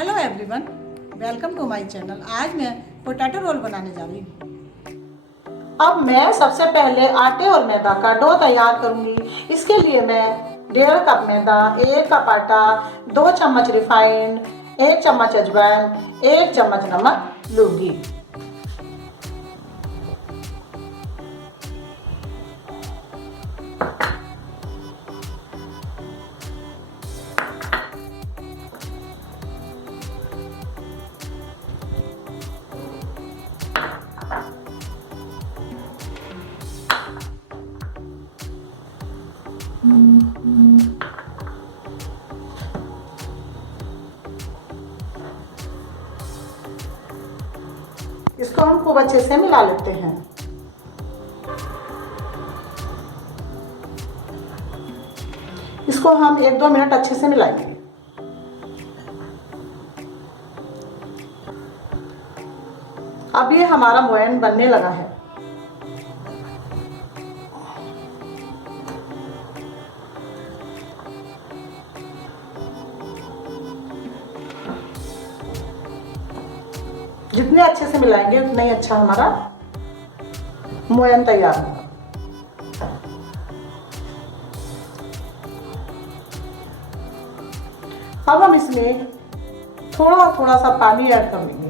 Hello everyone, welcome to my channel. आज मैं potato role बनाने जा रही हूँ। अब मैं सबसे पहले आटे और मैदा का डो तैयार करूँगी। इसके लिए मैं 1.5 कप मैदा, 1 कप आटा, 2 चम्मच रिफाइंड, 1 चम्मच अजवाइन, 1 चम्मच नमक लूँगी। इसको हम खूब अच्छे से मिला लेते हैं। इसको हम 1-2 मिनट अच्छे से मिलाएंगे। अब ये हमारा मोयन बनने लगा है। जितने अच्छे से मिलाएंगे उतना ही अच्छा हमारा मोयन तैयार होगा। अब हम इसमें थोड़ा थोड़ा सा पानी ऐड कर लेंगे।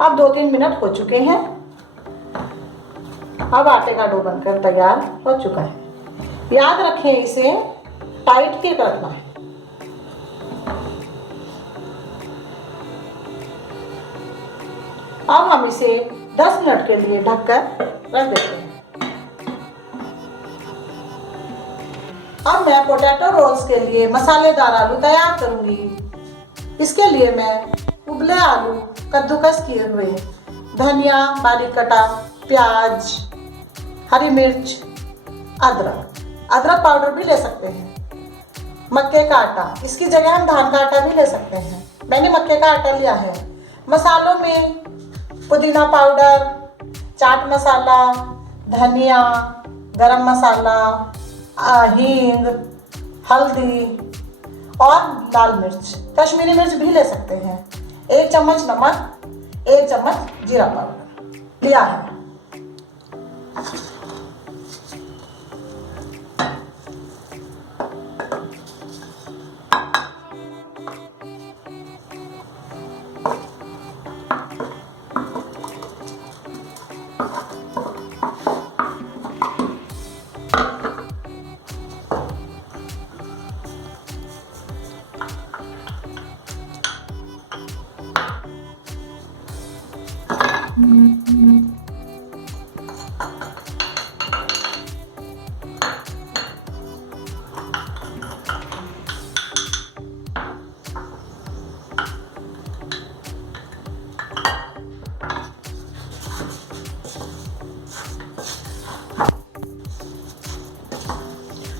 अब 2-3 मिनट हो चुके हैं। अब आटे का डो बनकर तैयार हो चुका है। याद रखें, इसे टाइट फिट रखना है। अब हम इसे 10 मिनट के लिए ढककर रख देते हैं। अब मैं पोटैटो रोल्स के लिए मसालेदार आलू तैयार करूंगी। इसके लिए मैं उबले आलू कद्दूकस किए हुए, धनिया बारीक कटा, प्याज, हरी मिर्च, अदरक पाउडर भी ले सकते हैं, मक्के का आटा, इसकी जगह हम धान का आटा भी ले सकते हैं। मैंने मक्के का आटा लिया है। मसालों में पुदीना पाउडर, चाट मसाला, धनिया, गरम मसाला, हींग, हल्दी और लाल मिर्च, कश्मीरी मिर्च भी ले सकते हैं। 1 चम्मच नमक, 1 चम्मच जीरा पाउडर लिया है।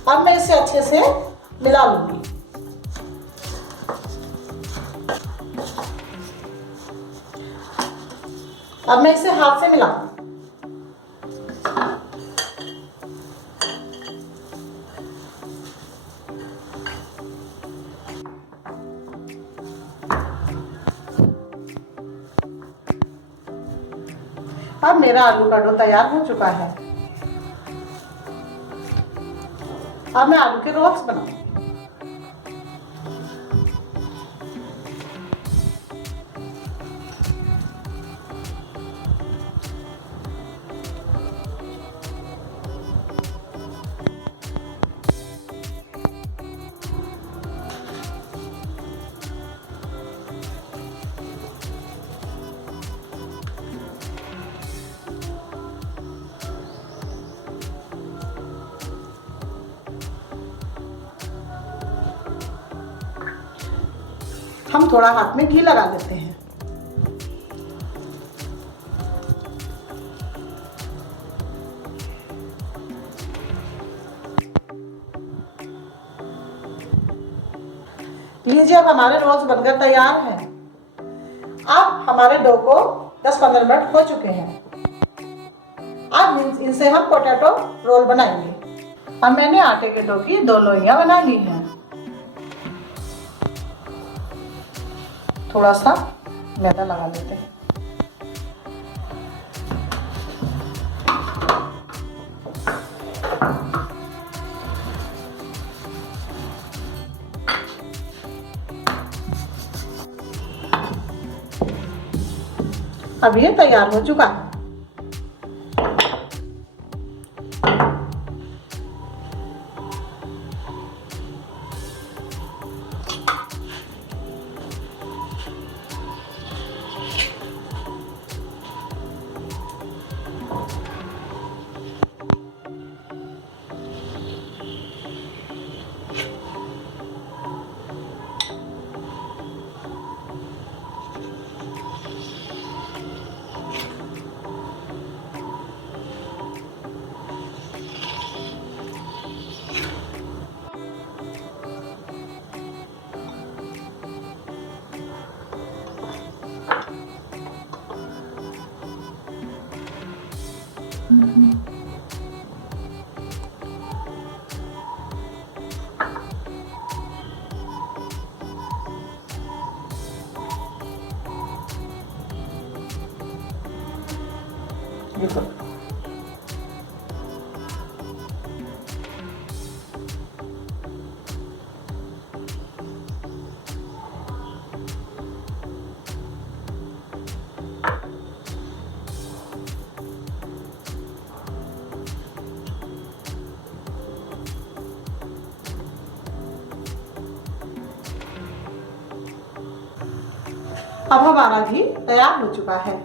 अब मैं इसे अच्छे से मिला लूंगी। अब मैं इसे हाथ से मिलाऊंगी। अब मेरा आलू का डो तैयार हो चुका है। अब मैं आलू के रोल्स बनाऊंगी। हम थोड़ा हाथ में घी लगा लेते हैं। लीजिए, अब हमारे रोल्स बनकर तैयार हैं। अब हमारे डो को 10-15 मिनट हो चुके हैं। अब इनसे हम पोटैटो रोल बनाएंगे। अब मैंने आटे के डो की 2 लोइयां बना ली हैं। थोड़ा सा मैदा लगा लेते हैं। अब ये तैयार हो चुका है। देखो, अब हमारा घी तैयार हो चुका है।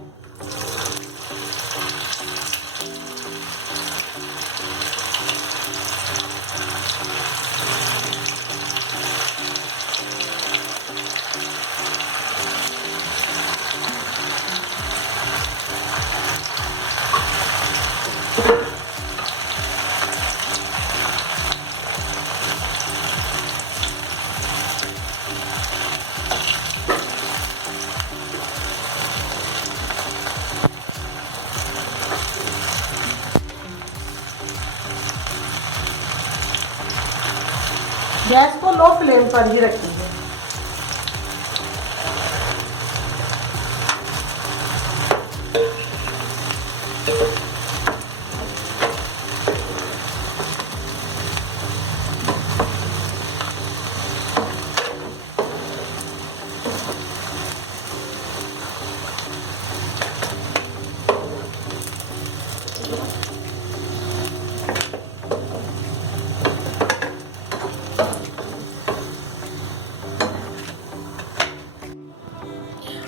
गैस को लो फ्लेम पर ही रखेंगे।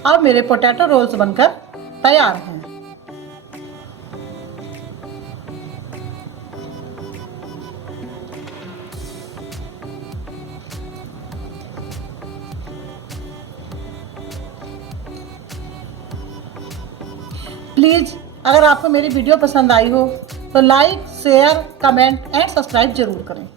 अब मेरे पोटैटो रोल्स बनकर तैयार हैं। प्लीज़, अगर आपको मेरी वीडियो पसंद आई हो तो like, share, comment and subscribe जरूर करें।